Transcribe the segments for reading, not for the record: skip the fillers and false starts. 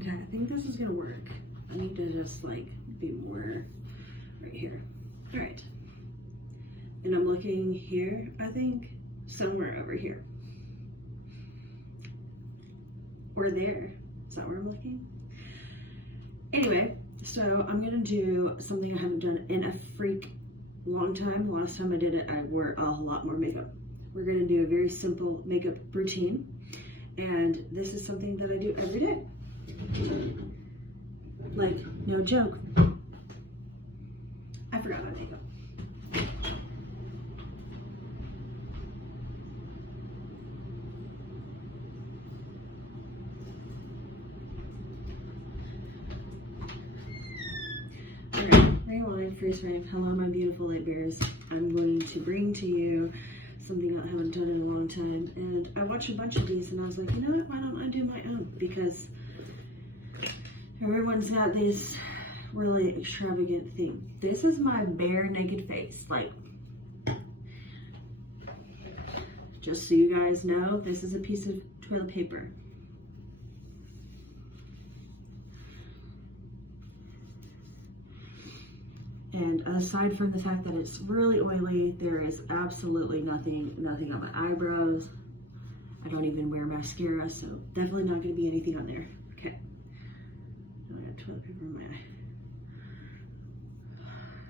Okay, I think this is gonna work. I need to just like be more right here. All right. And I'm looking here, I think somewhere over here. Or there. Is that where I'm looking? Anyway, so I'm gonna do something I haven't done in a freak long time. Last time I did it, I wore a lot more makeup. We're gonna do a very simple makeup routine. And this is something that I do every day. Like, no joke. I forgot my makeup. Rewind, freeze frame. Hello, my beautiful light bears. I'm going to bring to you something I haven't done in a long time. And I watched a bunch of these and I was like, you know what, why don't I do my own? Because everyone's got this really extravagant thing. This is my bare naked face. Like, just so you guys know, this is a piece of toilet paper. And aside from the fact that it's really oily, there is absolutely nothing on my eyebrows. I don't even wear mascara, so definitely not gonna be anything on there. Okay. Now I got toilet paper in my eye.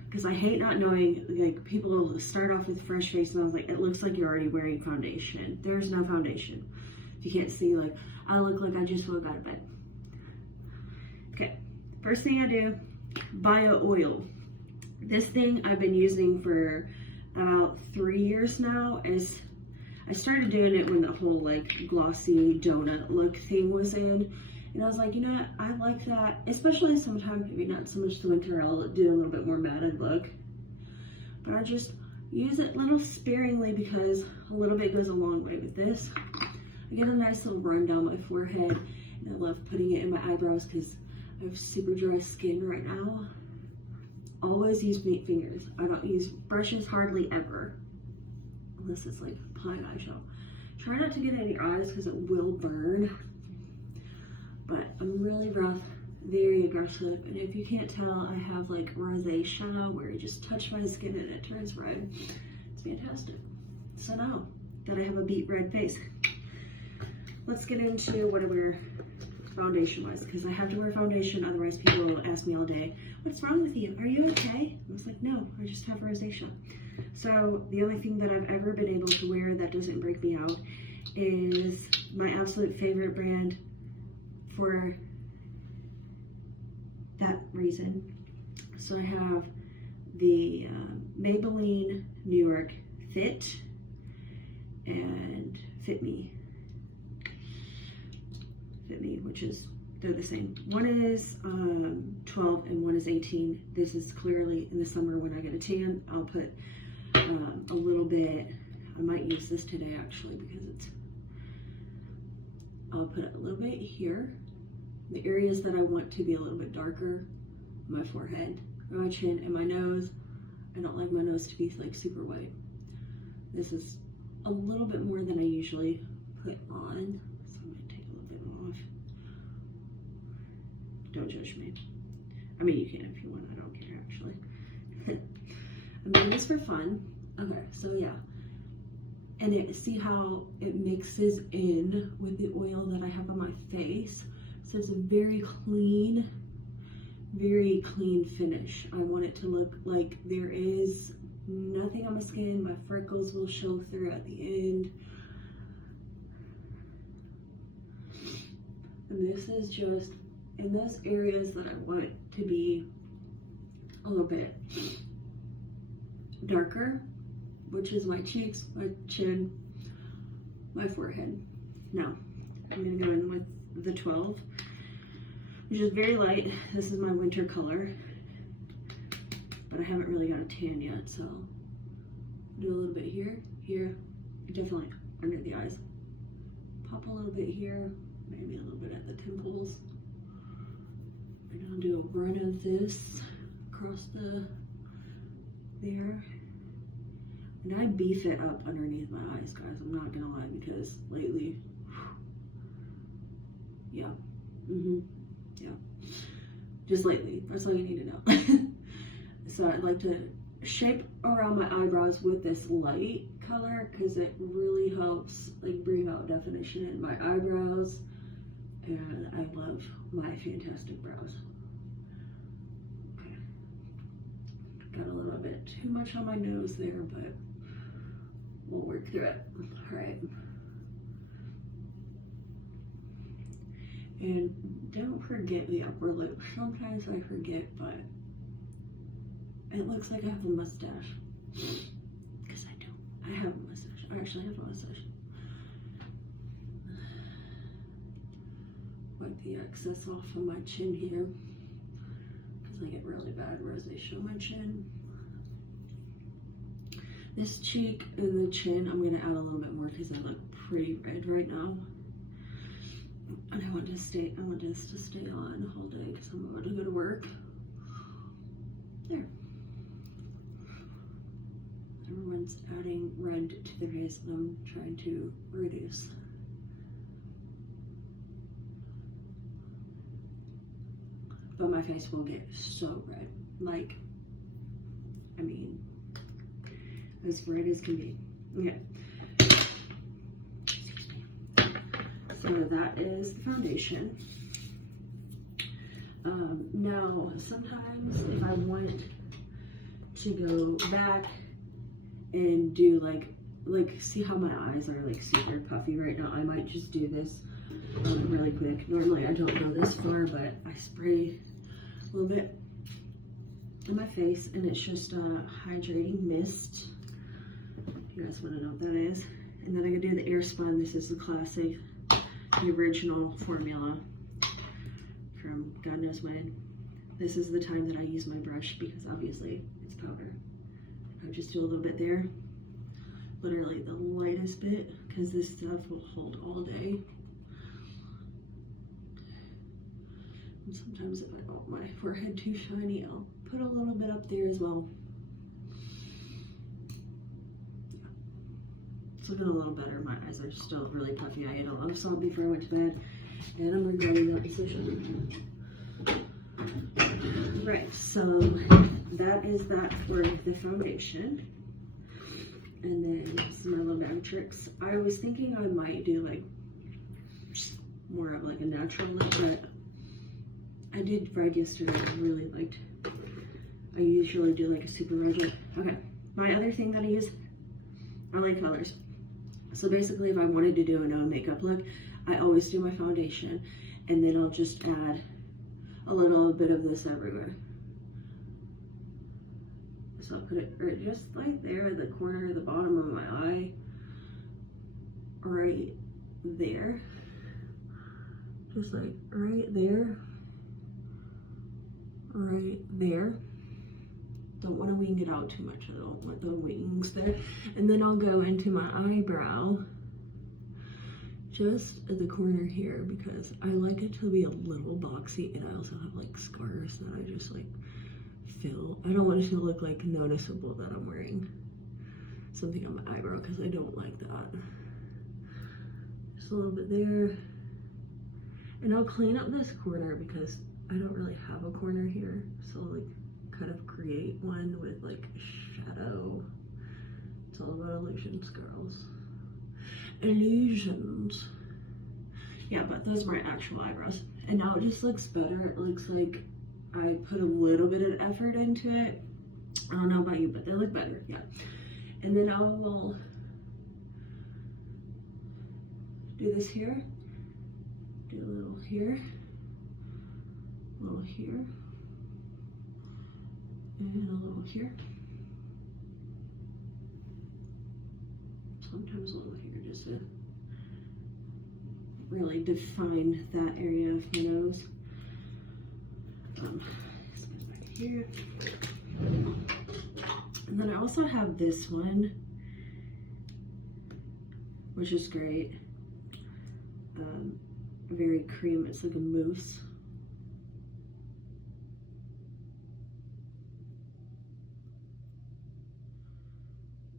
Because I hate not knowing, like, people will start off with fresh face and I was like, it looks like you're already wearing foundation. There's no foundation. If you can't see, like, I look like I just woke out of bed. Okay, first thing I do, bio oil. This thing I've been using for about 3 years now. Is I started doing it when the whole like glossy donut look thing was in, and I was like, you know what, I like that, especially sometimes, maybe not so much the winter, I'll do a little bit more matted look, but I just use it a little sparingly because a little bit goes a long way with this. I get a nice little run down my forehead, and I love putting it in my eyebrows because I have super dry skin right now. Always use meat fingers. I don't use brushes hardly ever, unless it's like applying eyeshadow. Try not to get any eyes because it will burn, but I'm really rough, very aggressive, and if you can't tell, I have like rosacea where you just touch my skin and it turns red. It's fantastic. So now that I have a beet red face, let's get into what I wear foundation wise, because I have to wear foundation, otherwise people will ask me all day, what's wrong with you? Are you okay? I was like, no, I just have rosacea. So the only thing that I've ever been able to wear that doesn't break me out is my absolute favorite brand for that reason. So I have the Maybelline New York Fit and Fit Me, which is, they're the same. One is 12 and one is 18. This is clearly in the summer when I get a tan. I'll put a little bit, I might use this today actually because I'll put a little bit here. The areas that I want to be a little bit darker, my forehead, my chin, and my nose. I don't like my nose to be like super white. This is a little bit more than I usually put on. So I'm gonna take a little bit off. Don't judge me. I mean, you can if you want, I don't care actually. I'm doing this for fun. Okay, so yeah. And see how it mixes in with the oil that I have on my face. So it's a very clean finish. I want it to look like there is nothing on my skin. My freckles will show through at the end. And this is just in those areas that I want to be a little bit darker, which is my cheeks, my chin, my forehead. Now, I'm gonna go in with the 12, which is very light. This is my winter color, but I haven't really got a tan yet, so do a little bit here, definitely under the eyes. Pop a little bit here, maybe a little bit at the temples. And I'll do a run of this across there. And I beef it up underneath my eyes, guys. I'm not gonna lie, because lately, yeah. just lightly. That's all you need to know. So I'd like to shape around my eyebrows with this light color because it really helps like bring out definition in my eyebrows, and I love my fantastic brows. Okay, got a little bit too much on my nose there, but we'll work through it. All right. And don't forget the upper lip. Sometimes I forget, but it looks like I have a mustache. Because I don't. I have a mustache. I actually have a mustache. Wipe the excess off of my chin here. Because I get really bad rosacea on my chin. This cheek and the chin, I'm going to add a little bit more because I look pretty red right now. And I want this to stay on all day because I'm about to go to work. There. Everyone's adding red to their face, and I'm trying to reduce. But my face will get so red. Like, I mean, as red as can be. Okay. So that is the foundation. Now, sometimes if I want to go back and do like see how my eyes are like super puffy right now, I might just do this really quick. Normally I don't go this far, but I spray a little bit on my face, and it's just a hydrating mist. If you guys want to know what that is. And then I can do the air spun. This is the classic, the original formula from God knows when. This is the time that I use my brush because obviously it's powder. I just do a little bit there, literally the lightest bit, because this stuff will hold all day. And sometimes if I want my forehead too shiny, I'll put a little bit up there as well. It's looking a little better. My eyes are still really puffy. I ate a lot of salt before I went to bed, and I'm regretting that decision. Right, so that is that for the foundation. And then some my little bag of tricks. I was thinking I might do like more of like a natural look, but I did red yesterday. I really liked. I usually do like a super red look. Okay, my other thing that I use, I like colors. So basically, if I wanted to do a no makeup look, I always do my foundation, and then I'll just add a little bit of this everywhere. So I'll put it just like there at the corner of the bottom of my eye, right there, just like right there, right there. Don't want to wing it out too much. I don't want the wings there. And then I'll go into my eyebrow just at the corner here because I like it to be a little boxy, and I also have like scars that I just like fill. I don't want it to look like noticeable that I'm wearing something on my eyebrow because I don't like that. Just a little bit there. And I'll clean up this corner because I don't really have a corner here. So like kind of create one with like shadow. It's all about illusions, girls. Illusions. Yeah, but those are my actual eyebrows. And now it just looks better. It looks like I put a little bit of effort into it. I don't know about you, but they look better, yeah. And then I will do this here. Do a little here. A little here. And a little here. Sometimes a little here, just to really define that area of my nose. This goes back here. And then I also have this one, which is great. Very cream. It's like a mousse.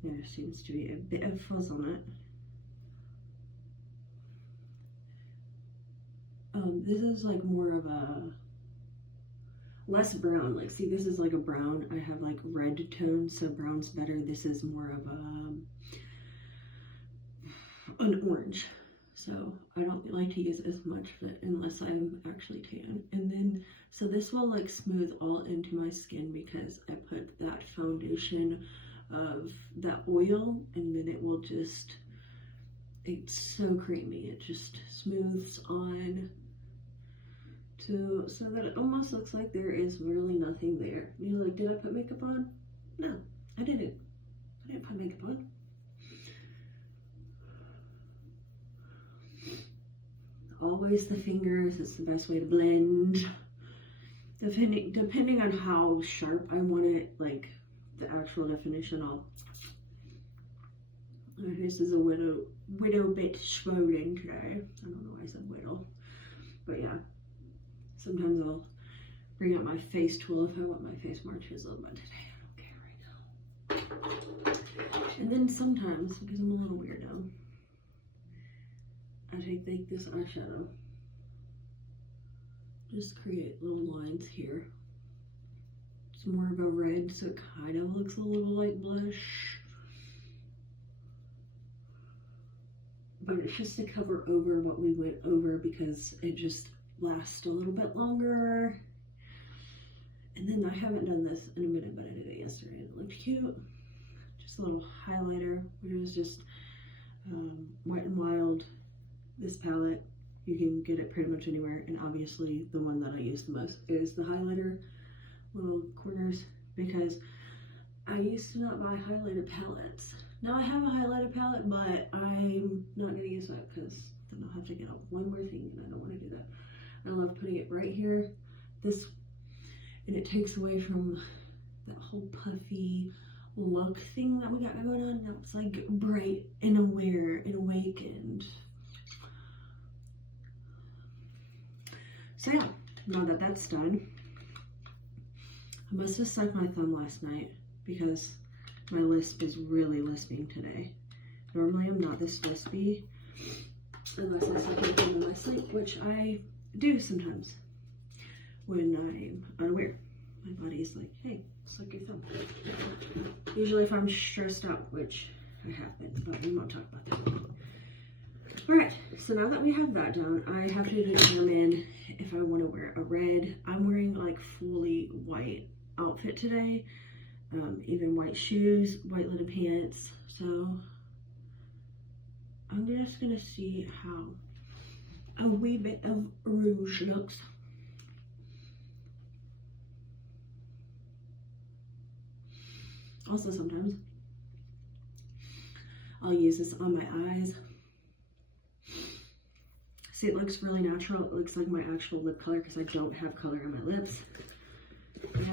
There seems to be a bit of fuzz on it. This is like more of a less brown. Like, see, this is like a brown. I have like red tones, so brown's better. This is more of an orange. So I don't like to use it as much unless I'm actually tan. And then, so this will like smooth all into my skin because I put that foundation of that oil, and then it will just, it's so creamy. It just smooths on to, so that it almost looks like there is really nothing there. You're like, did I put makeup on? No, I didn't. I didn't put makeup on. Always the fingers, it's the best way to blend. Depending on how sharp I want it, like the actual definition, this is a widow bit swollen today. I don't know why I said widow, but yeah. Sometimes I'll bring out my face tool if I want my face more chiseled, but today I don't care right now. And then sometimes, because I'm a little weirdo, I take like this eyeshadow, just create little lines here. It's more of a red, so it kind of looks a little like blush. But it's just to cover over what we went over because it just lasts a little bit longer. And then I haven't done this in a minute, but I did it yesterday. It looked cute. Just a little highlighter, which was just Wet n Wild. This palette, you can get it pretty much anywhere, and obviously the one that I use the most is the highlighter little corners, because I used to not buy highlighter palettes. Now I have a highlighter palette, but I'm not going to use that because then I'll have to get out one more thing, and I don't want to do that. I love putting it right here, this, and it takes away from that whole puffy look thing that we got going on. Now it's like bright and aware and awakened. So yeah, now that that's done, I must have sucked my thumb last night because my lisp is really lisping today. Normally I'm not this lispy unless I suck my thumb in my sleep, which I do sometimes when I'm unaware. My body's like, hey, suck your thumb. Usually if I'm stressed out, which I have been, but we won't talk about that. Alright, so now that we have that done, I have to determine if I want to wear a red. I'm wearing like fully white outfit today, even white shoes, white linen pants, so I'm just going to see how a wee bit of rouge looks. Also sometimes I'll use this on my eyes. See, it looks really natural. It looks like my actual lip color because I don't have color on my lips. And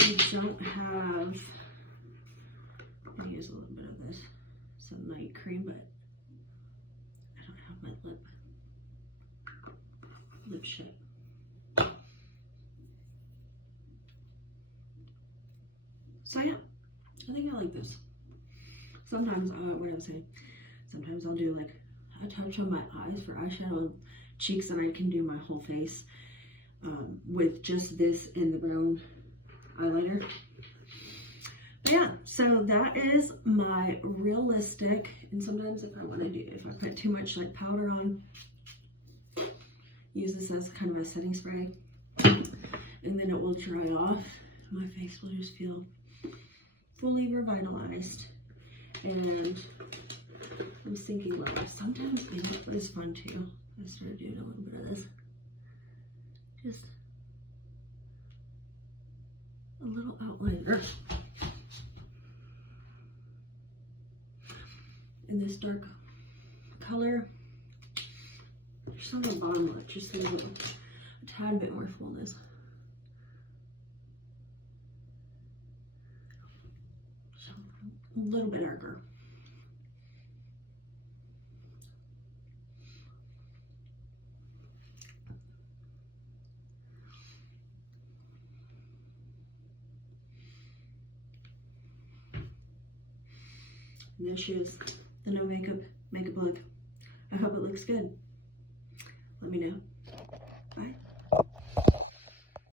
I don't have, I'm going to use a little bit of this, some night cream, but I don't have my lip shit. So yeah, I think I like this. Sometimes, what I was saying, sometimes I'll do like a touch on my eyes for eyeshadow and cheeks, and I can do my whole face with just this and the brown eyeliner. But yeah, so that is my realistic, and sometimes if I want to do, if I put too much like powder on, use this as kind of a setting spray, and then it will dry off. My face will just feel fully revitalized. And I'm sinking low. Sometimes makeup is fun too. I started doing a little bit of this. Just a little outliner. In this dark color. Just on the bottom lip, just a little, a tad bit more fullness. A little bit darker. And this is the no makeup look. I hope it looks good. Let me know.